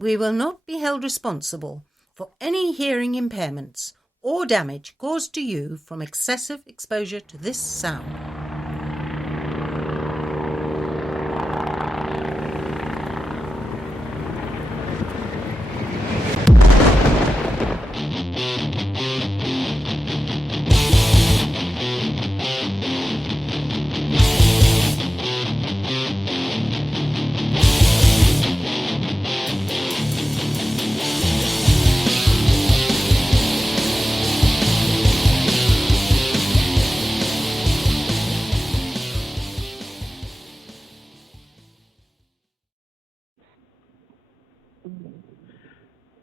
We will not be held responsible for any hearing impairments or damage caused to you from excessive exposure to this sound.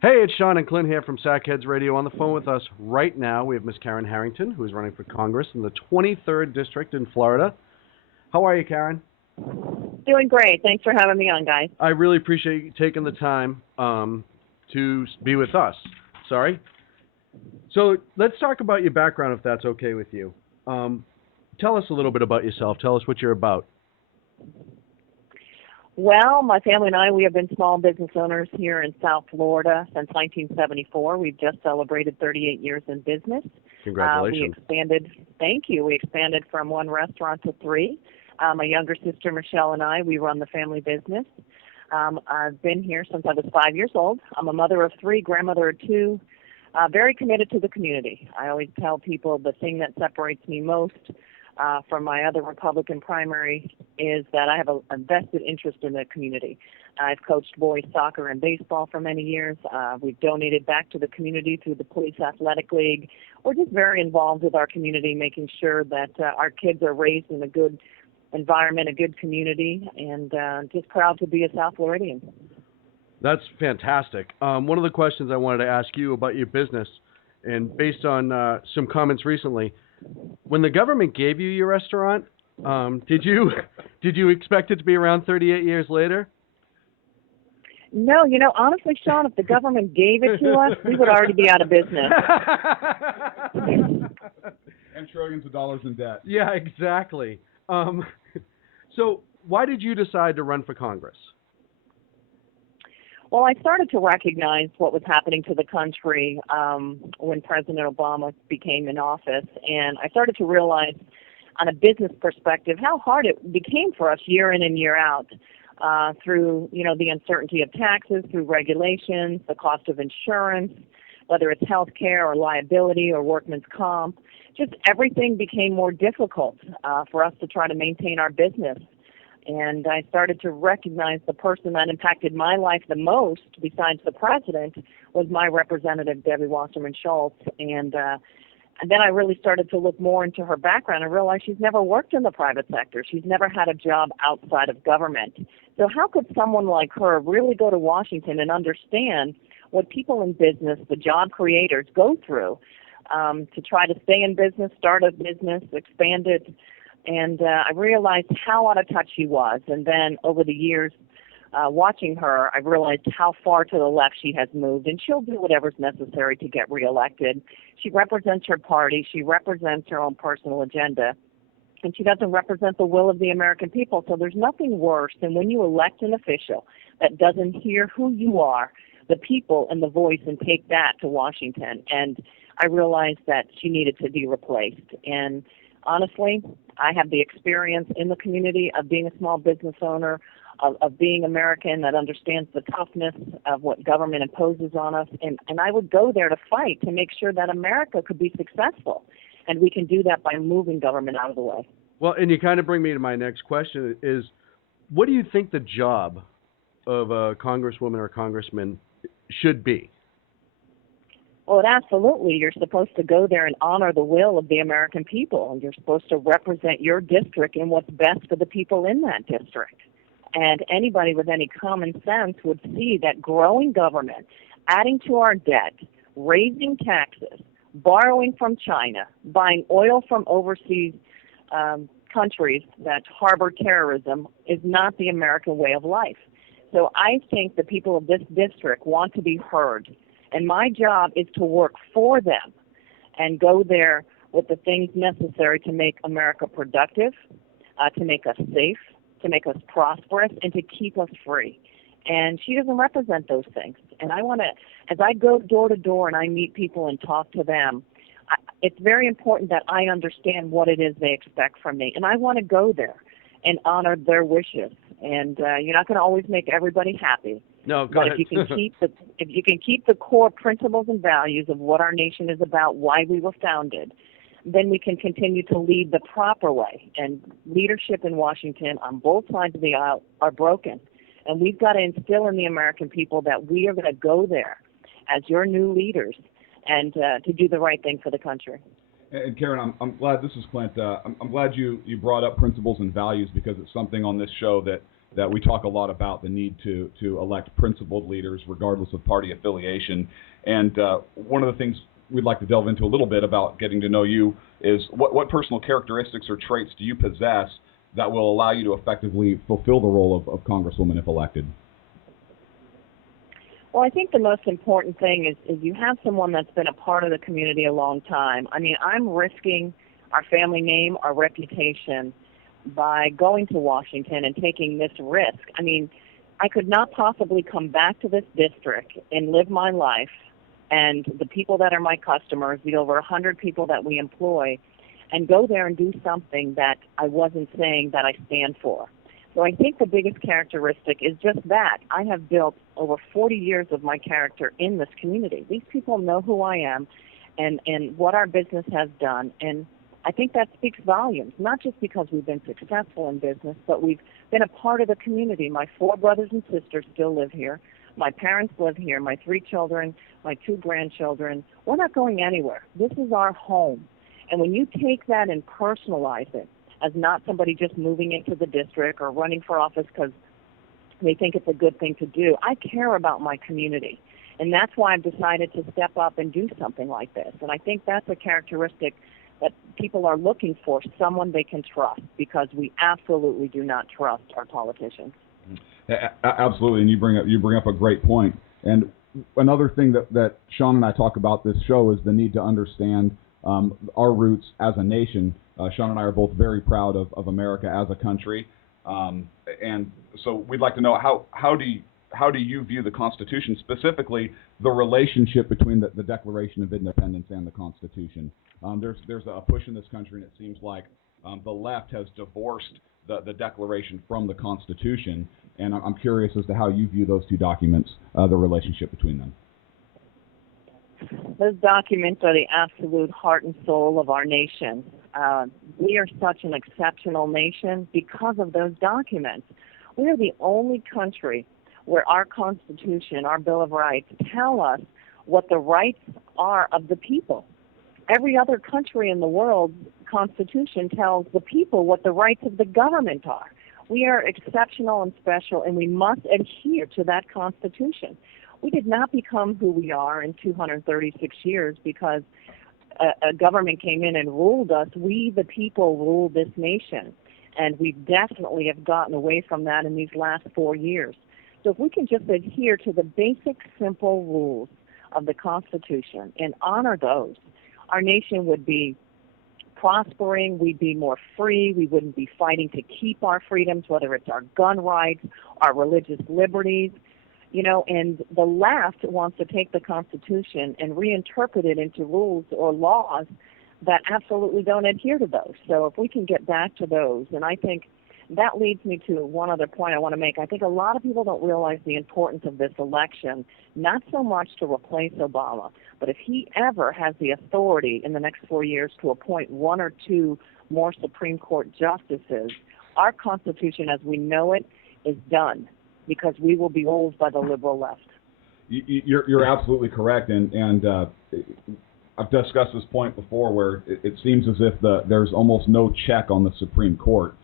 Hey, it's Sean and Clint here from Sackheads Radio. On the phone with us right now, we have Miss Karen Harrington, who is running for Congress in the 23rd District in Florida. How are you, Karen? Doing great. Thanks for having me on, guys. I really appreciate you taking the time to be with us. Sorry. So let's talk about your background, if that's okay with you. Tell us a little bit about yourself. Tell us what you're about. Well, my family and I, we have been small business owners here in South Florida since 1974. We've just celebrated 38 years in business. Congratulations. Thank you. We expanded from one restaurant to three. My younger sister, Michelle, and I, we run the family business. I've been here since I was 5 years old. I'm a mother of three, grandmother of two, very committed to the community. I always tell people the thing that separates me most from my other Republican primary is that I have a vested interest in the community. I've coached boys soccer and baseball for many years. We've donated back to the community through the Police Athletic League. We're just very involved with our community, making sure that our kids are raised in a good environment, a good community, and just proud to be a South Floridian. That's fantastic. One of the questions I wanted to ask you about your business, and based on some comments recently, when the government gave you your restaurant, did you expect it to be around 38 years later? No, honestly, Sean, if the government gave it to us, we would already be out of business. And trillions of dollars in debt. Yeah, exactly. So why did you decide to run for Congress? Well, I started to recognize what was happening to the country when President Obama became in office, and I started to realize on a business perspective how hard it became for us year in and year out through, the uncertainty of taxes, through regulations, the cost of insurance, whether it's health care or liability or workman's comp. Just everything became more difficult for us to try to maintain our business. And I started to recognize the person that impacted my life the most, besides the president, was my representative, Debbie Wasserman Schultz. And then I really started to look more into her background and realized she's never worked in the private sector. She's never had a job outside of government. So how could someone like her really go to Washington and understand what people in business, the job creators, go through to try to stay in business, start a business, expand it? And I realized how out of touch she was. And then over the years, watching her, I realized how far to the left she has moved. And she'll do whatever's necessary to get reelected. She represents her party. She represents her own personal agenda. And she doesn't represent the will of the American people. So there's nothing worse than when you elect an official that doesn't hear who you are, the people, and the voice, and take that to Washington. And I realized that she needed to be replaced. And honestly, I have the experience in the community of being a small business owner, of being American that understands the toughness of what government imposes on us. And I would go there to fight to make sure that America could be successful. And we can do that by moving government out of the way. Well, and you kind of bring me to my next question is, what do you think the job of a congresswoman or congressman should be? Well, absolutely. You're supposed to go there and honor the will of the American people, and you're supposed to represent your district and what's best for the people in that district. And anybody with any common sense would see that growing government, adding to our debt, raising taxes, borrowing from China, buying oil from overseas countries that harbor terrorism is not the American way of life. So I think the people of this district want to be heard. And my job is to work for them and go there with the things necessary to make America productive, to make us safe, to make us prosperous, and to keep us free. and she doesn't represent those things. And I want to, as I go door to door and I meet people and talk to them, it's very important that I understand what it is they expect from me, and I want to go there and honor their wishes. And you're not going to always make everybody happy. No, go ahead. If you can keep the core principles and values of what our nation is about, why we were founded, then we can continue to lead the proper way. And leadership in Washington on both sides of the aisle are broken. And we've got to instill in the American people that we are going to go there as your new leaders and to do the right thing for the country. And Karen, I'm glad, this is Clint, I'm glad you brought up principles and values, because it's something on this show that we talk a lot about, the need to elect principled leaders regardless of party affiliation. And one of the things we'd like to delve into a little bit about getting to know you is what personal characteristics or traits do you possess that will allow you to effectively fulfill the role of Congresswoman if elected? Well, I think the most important thing is you have someone that's been a part of the community a long time. I mean, I'm risking our family name, our reputation, by going to Washington and taking this risk. I mean, I could not possibly come back to this district and live my life and the people that are my customers, the over 100 people that we employ, and go there and do something that I wasn't saying that I stand for. So I think the biggest characteristic is just that. I have built over 40 years of my character in this community. These people know who I am and what our business has done, and I think that speaks volumes, not just because we've been successful in business, but we've been a part of the community. My 4 brothers and sisters still live here. My parents live here, my 3 children, my 2 grandchildren. We're not going anywhere. This is our home. And when you take that and personalize it as not somebody just moving into the district or running for office because they think it's a good thing to do, I care about my community. And that's why I've decided to step up and do something like this. And I think that's a characteristic that people are looking for, someone they can trust, because we absolutely do not trust our politicians. Absolutely, and you bring up a great point. And another thing that Sean and I talk about this show is the need to understand our roots as a nation. Sean and I are both very proud of America as a country, and so we'd like to know how do you view the Constitution, specifically the relationship between the Declaration of Independence and the Constitution? There's a push in this country, and it seems like the left has divorced the Declaration from the Constitution, and I'm curious as to how you view those two documents, the relationship between them. Those documents are the absolute heart and soul of our nation. We are such an exceptional nation because of those documents. We are the only country where our Constitution, our Bill of Rights, tell us what the rights are of the people. Every other country in the world, Constitution tells the people what the rights of the government are. We are exceptional and special, and we must adhere to that Constitution. We did not become who we are in 236 years because a government came in and ruled us. We, the people, ruled this nation, and we definitely have gotten away from that in these last 4 years. So if we can just adhere to the basic, simple rules of the Constitution and honor those, our nation would be prospering, we'd be more free, we wouldn't be fighting to keep our freedoms, whether it's our gun rights, our religious liberties, and the left wants to take the Constitution and reinterpret it into rules or laws that absolutely don't adhere to those. So if we can get back to those, and I think that leads me to one other point I want to make. I think a lot of people don't realize the importance of this election, not so much to replace Obama, but if he ever has the authority in the next 4 years to appoint 1 or 2 more Supreme Court justices, our Constitution as we know it is done, because we will be ruled by the liberal left. You're absolutely correct, and I've discussed this point before, where it seems as if there's almost no check on the Supreme Court.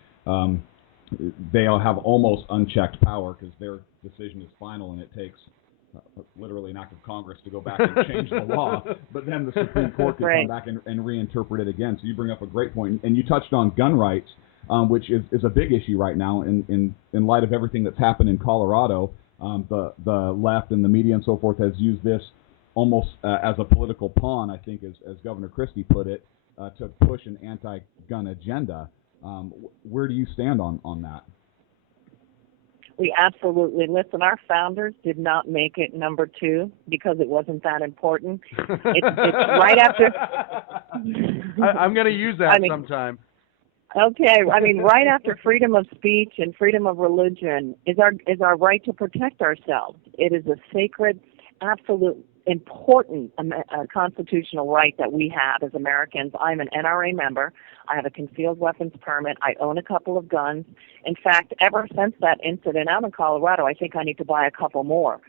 They all have almost unchecked power because their decision is final, and it takes literally an act of Congress to go back and change the law. But then the Supreme Court can come back and reinterpret it again. So you bring up a great point, and you touched on gun rights, which is a big issue right now in light of everything that's happened in Colorado. The left and the media and so forth has used this almost as a political pawn, I think, as Governor Christie put it, to push an anti-gun agenda. Where do you stand on that? We absolutely, listen, our founders did not make it number 2 because it wasn't that important. It's right after. I'm going to use that sometime. Okay, right after freedom of speech and freedom of religion is our right to protect ourselves. It is a sacred, absolute, important constitutional right that we have as Americans. I'm an NRA member. I have a concealed weapons permit. I own a couple of guns. In fact, ever since that incident out in Colorado, I think I need to buy a couple more.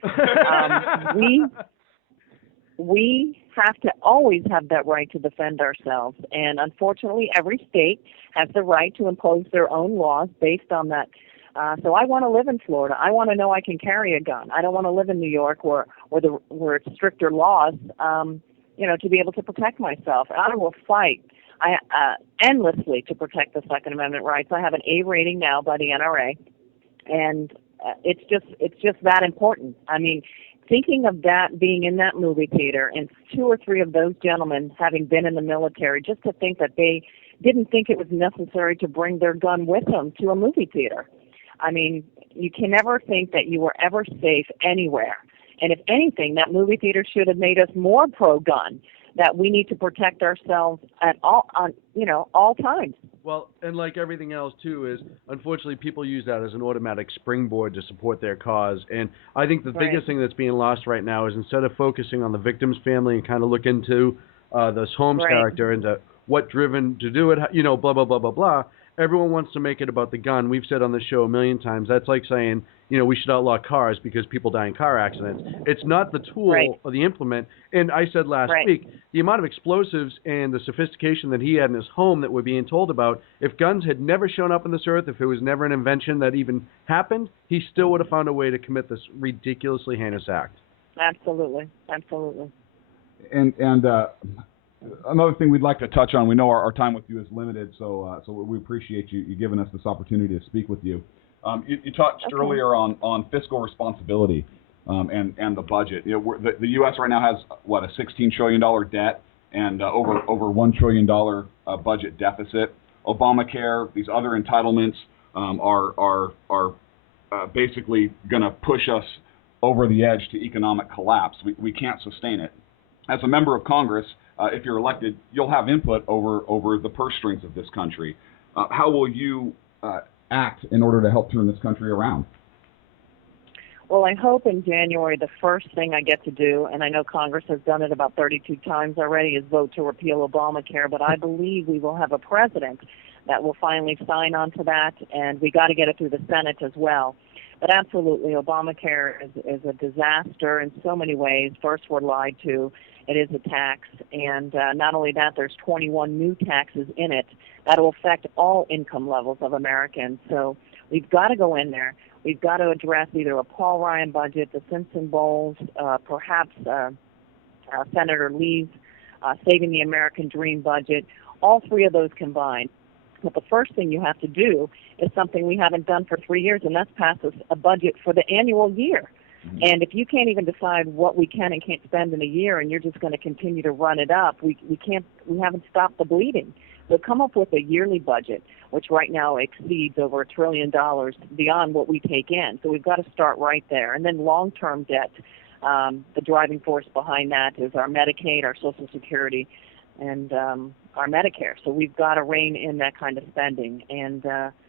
We have to always have that right to defend ourselves. And unfortunately, every state has the right to impose their own laws based on that. So I want to live in Florida. I want to know I can carry a gun. I don't want to live in New York where it's stricter laws, to be able to protect myself. And I will fight endlessly to protect the Second Amendment rights. I have an A rating now by the NRA, and it's just that important. Thinking of that being in that movie theater and 2 or 3 of those gentlemen having been in the military, just to think that they didn't think it was necessary to bring their gun with them to a movie theater. You can never think that you were ever safe anywhere. And if anything, that movie theater should have made us more pro-gun, that we need to protect ourselves at all times. Well, and like everything else, too, is unfortunately people use that as an automatic springboard to support their cause. And I think the biggest thing that's being lost right now is instead of focusing on the victim's family and kind of look into this Holmes character and what driven to do it, blah, blah, blah, blah, blah, everyone wants to make it about the gun. We've said on the show a million times, that's like saying, we should outlaw cars because people die in car accidents. It's not the tool or the implement. And I said last week, the amount of explosives and the sophistication that he had in his home that we're being told about, if guns had never shown up on this earth, if it was never an invention that even happened, he still would have found a way to commit this ridiculously heinous act. Absolutely. And another thing we'd like to touch on, we know our time with you is limited, so we appreciate you giving us this opportunity to speak with you. You touched earlier on fiscal responsibility and the budget. The U.S. right now has, a $16 trillion debt and over $1 trillion budget deficit. Obamacare, these other entitlements are basically going to push us over the edge to economic collapse. We can't sustain it. As a member of Congress, if you're elected, you'll have input over the purse strings of this country. How will you act in order to help turn this country around? Well, I hope in January the first thing I get to do, and I know Congress has done it about 32 times already, is vote to repeal Obamacare, but I believe we will have a president that will finally sign on to that, and we got to get it through the Senate as well. But absolutely, Obamacare is a disaster in so many ways. First, we're lied to. It is a tax, and not only that, there's 21 new taxes in it that will affect all income levels of Americans. So we've got to go in there. We've got to address either a Paul Ryan budget, the Simpson Bowles, perhaps Senator Lee's Saving the American Dream budget, all 3 of those combined. But the first thing you have to do is something we haven't done for 3 years, and that's pass a budget for the annual year. And if you can't even decide what we can and can't spend in a year, and you're just going to continue to run it up, we haven't stopped the bleeding. So come up with a yearly budget, which right now exceeds over $1 trillion beyond what we take in. So we've got to start right there. And then long-term debt, the driving force behind that is our Medicaid, our Social Security, and our Medicare. So we've got to rein in that kind of spending. And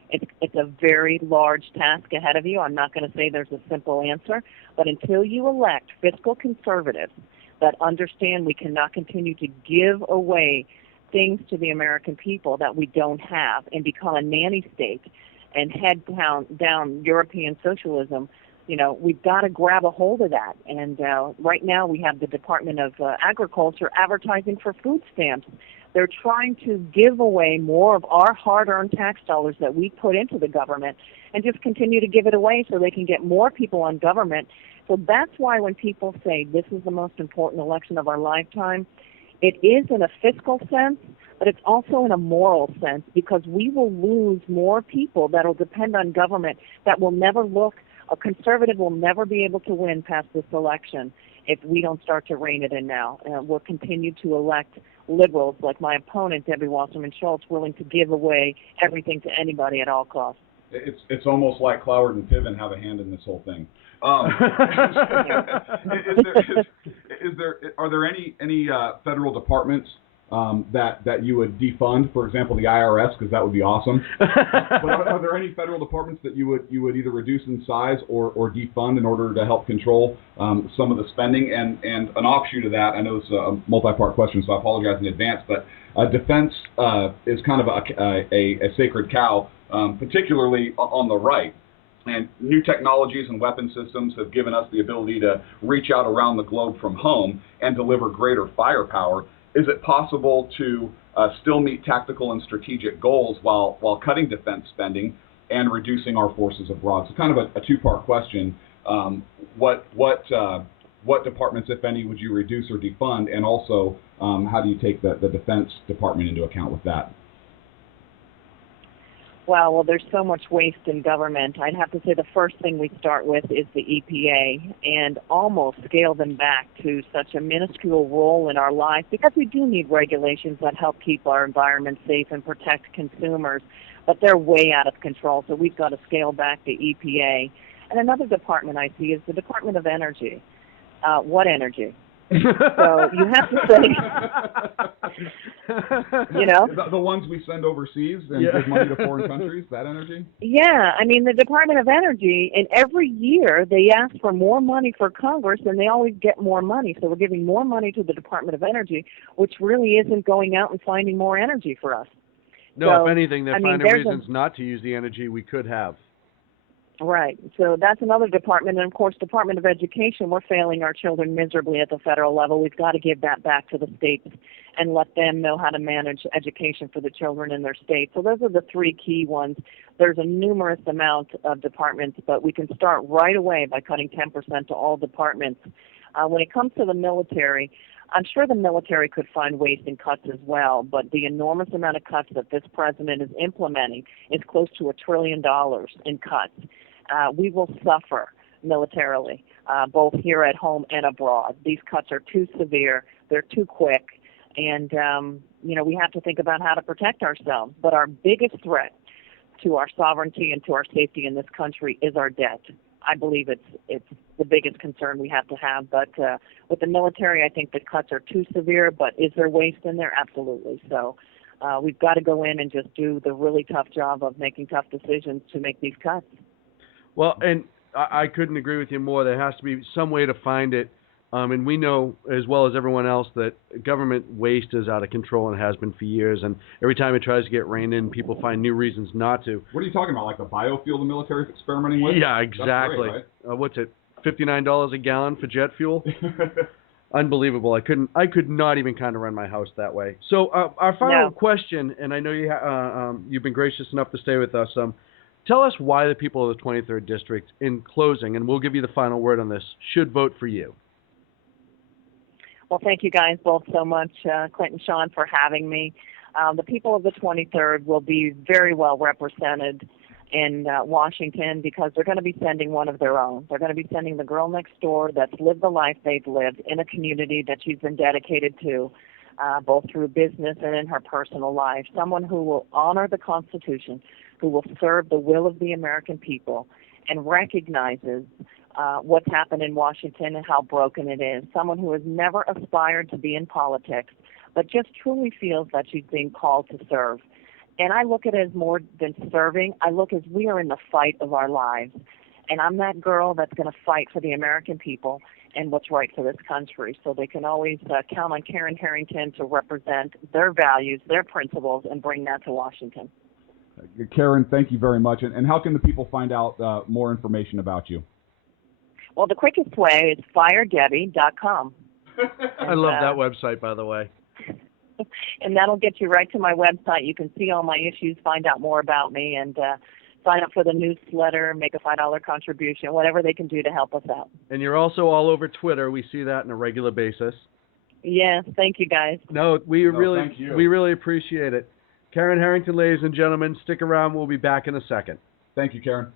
it's a very large task ahead of you. I'm not going to say there's a simple answer, but until you elect fiscal conservatives that understand we cannot continue to give away things to the American people that we don't have and become a nanny state and head down European socialism, we've got to grab a hold of that. And right now we have the Department of Agriculture advertising for food stamps. They're trying to give away more of our hard-earned tax dollars that we put into the government and just continue to give it away so they can get more people on government. So that's why when people say this is the most important election of our lifetime, it is in a fiscal sense, but it's also in a moral sense, because we will lose more people that will depend on government that will never look. A conservative will never be able to win past this election if we don't start to rein it in now. We'll continue to elect liberals like my opponent, Debbie Wasserman Schultz, willing to give away everything to anybody at all costs. It's almost like Cloward and Piven have a hand in this whole thing. Are there any federal departments that you would defund? For example, the IRS, because that would be awesome. But are there any federal departments that you would either reduce in size or defund in order to help control some of the spending? And an offshoot of that, I know it's a multi-part question, so I apologize in advance, but defense is kind of a sacred cow, particularly on the right. And new technologies and weapon systems have given us the ability to reach out around the globe from home and deliver greater firepower. Is it possible to still meet tactical and strategic goals while cutting defense spending and reducing our forces abroad? So kind of a two-part question. What departments, if any, would you reduce or defund? And also, how do you take the Defense Department into account with that? Well, there's so much waste in government. I'd have to say the first thing we start with is the EPA and almost scale them back to such a minuscule role in our lives, because we do need regulations that help keep our environment safe and protect consumers, but they're way out of control, so we've got to scale back the EPA. And another department I see is the Department of Energy. What energy? So you have to say, the ones we send overseas and give money to foreign countries, that energy? Yeah, I mean, the Department of Energy, and every year they ask for more money for Congress, and they always get more money. So we're giving more money to the Department of Energy, which really isn't going out and finding more energy for us. No, so, if anything, they're finding reasons not to use the energy we could have. Right. So that's another department. And, of course, Department of Education, we're failing our children miserably at the federal level. We've got to give that back to the states and let them know how to manage education for the children in their state. So those are the three key ones. There's a numerous amount of departments, but we can start right away by cutting 10% to all departments. When it comes to the military, I'm sure the military could find waste in cuts as well, but the enormous amount of cuts that this president is implementing is close to $1 trillion in cuts. We will suffer militarily, both here at home and abroad. These cuts are too severe, they're too quick, and we have to think about how to protect ourselves. But our biggest threat to our sovereignty and to our safety in this country is our debt. I believe it's the biggest concern we have to have. But with the military, I think the cuts are too severe. But is there waste in there? Absolutely. So we've got to go in and just do the really tough job of making tough decisions to make these cuts. Well, and I couldn't agree with you more. There has to be some way to find it. And we know, as well as everyone else, that government waste is out of control and has been for years. And every time it tries to get reined in, people find new reasons not to. What are you talking about, like the biofuel the military is experimenting with? Yeah, exactly. Great, right? What's it, $59 a gallon for jet fuel? Unbelievable. I could not even kind of run my house that way. So our final question, and I know you've been gracious enough to stay with us. Tell us why the people of the 23rd District, in closing, and we'll give you the final word on this, should vote for you. Well, thank you guys both so much, Clint and Sean, for having me. The people of the 23rd will be very well represented in Washington because they're going to be sending one of their own. They're going to be sending the girl next door that's lived the life they've lived in a community that she's been dedicated to, both through business and in her personal life. Someone who will honor the Constitution, who will serve the will of the American people, and recognizes what's happened in Washington and how broken it is. Someone who has never aspired to be in politics, but just truly feels that she's being called to serve. And I look at it as more than serving. I look as we are in the fight of our lives. And I'm that girl that's going to fight for the American people and what's right for this country. So they can always count on Karen Harrington to represent their values, their principles, and bring that to Washington. Karen, thank you very much. And how can the people find out more information about you? Well, the quickest way is firedebbie.com. I love that website, by the way. And that'll get you right to my website. You can see all my issues, find out more about me, and sign up for the newsletter, make a $5 contribution, whatever they can do to help us out. And you're also all over Twitter. We see that on a regular basis. Yes, thank you, guys. We really appreciate it. Karen Harrington, ladies and gentlemen, stick around. We'll be back in a second. Thank you, Karen.